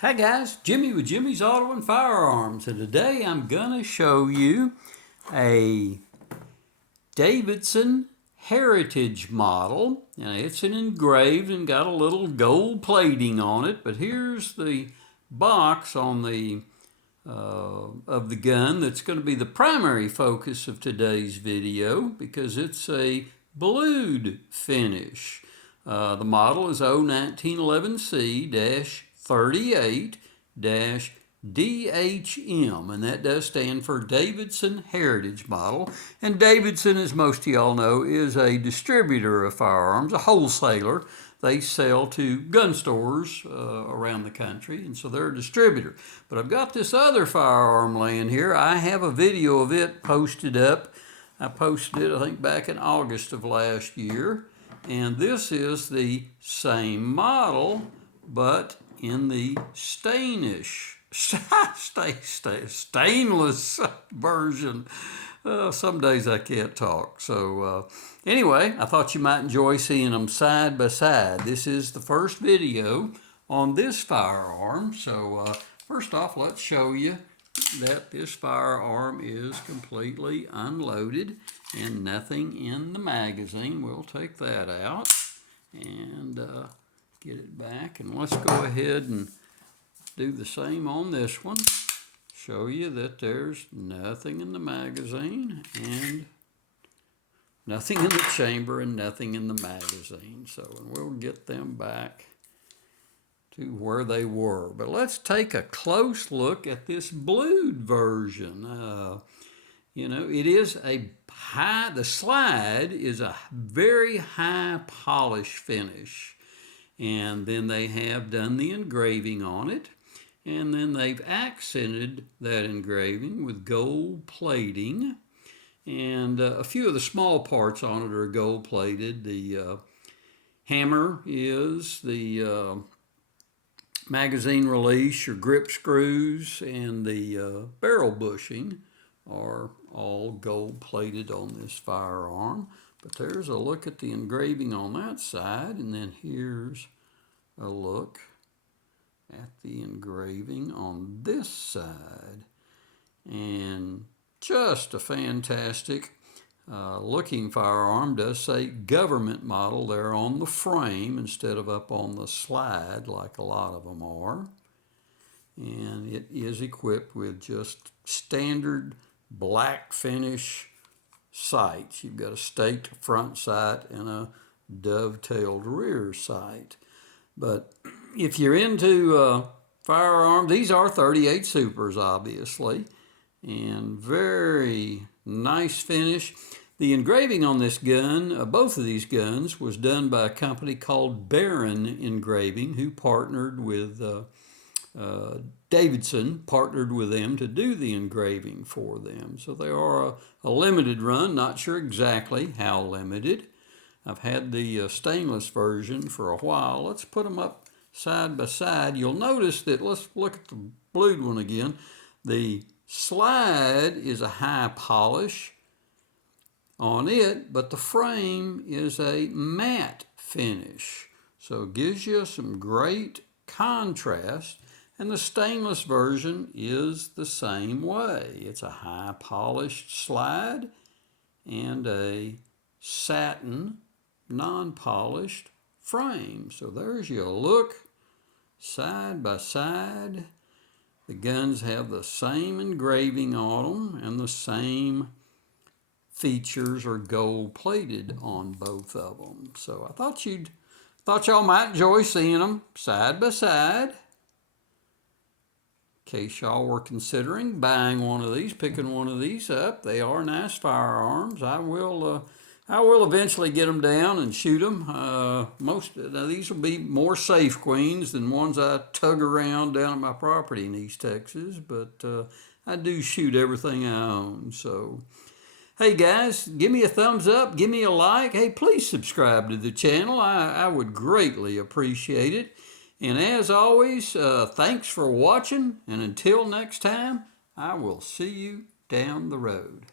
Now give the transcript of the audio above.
Hi guys, Jimmy with Jimmy's Auto and Firearms, and today I'm gonna show you a Davidson Heritage model. Now it's an engraved and got a little gold plating on it, but here's the box on the of the gun that's going to be the primary focus of today's video because it's a blued finish. The model is O1911C-38-DHM, and that does stand for Davidson Heritage Model. And Davidson, as most of y'all know, is a distributor of firearms, a wholesaler. They sell to gun stores around the country, and so they're a distributor. But I've got this other firearm laying here. I have a video of it posted up. I posted it, I think, back in August of last year. And this is the same model, but in the stainless version. Some days I can't talk. So anyway, I thought you might enjoy seeing them side by side. This is the first video on this firearm. So first off, let's show you that this firearm is completely unloaded and nothing in the magazine. We'll take that out and get it back, and let's go ahead and do the same on this one. Show you that there's nothing in the magazine and nothing in the chamber and nothing in the magazine. So we'll get them back to where they were. But let's take a close look at this blued version. You know, it is a high, the slide is a very high polish finish. And then they have done the engraving on it. And then they've accented that engraving with gold plating. And a few of the small parts on it are gold plated. The hammer is, the magazine release, your grip screws, and the barrel bushing are all gold plated on this firearm. But there's a look at the engraving on that side, and then here's a look at the engraving on this side. And just a fantastic looking firearm. Does say government model there on the frame instead of up on the slide like a lot of them are. And it is equipped with just standard black finish sights. You've got a staked front sight and a dovetailed rear sight. But if you're into firearms, these are 38 Supers, obviously, and very nice finish. The engraving on this gun, both of these guns, was done by a company called Baron Engraving, who partnered with Davidson, partnered with them to do the engraving for them. So they are a limited run, not sure exactly how limited. I've had the stainless version for a while. Let's put them up side by side. You'll notice that, let's look at the blued one again. The slide is a high polish on it, but the frame is a matte finish. So it gives you some great contrast. And the stainless version is the same way. It's a high polished slide and a satin non-polished frame. So there's your look side by side. The guns have the same engraving on them, and the same features are gold plated on both of them. So I thought y'all might enjoy seeing them side by side. In case y'all were considering buying one of these, picking one of these up. They are nice firearms. I will eventually get them down and shoot them. Now these will be more safe queens than ones I tug around down at my property in East Texas, but I do shoot everything I own. So, hey guys, give me a thumbs up, give me a like. Hey, please subscribe to the channel. I would greatly appreciate it. And as always, thanks for watching, and until next time, I will see you down the road.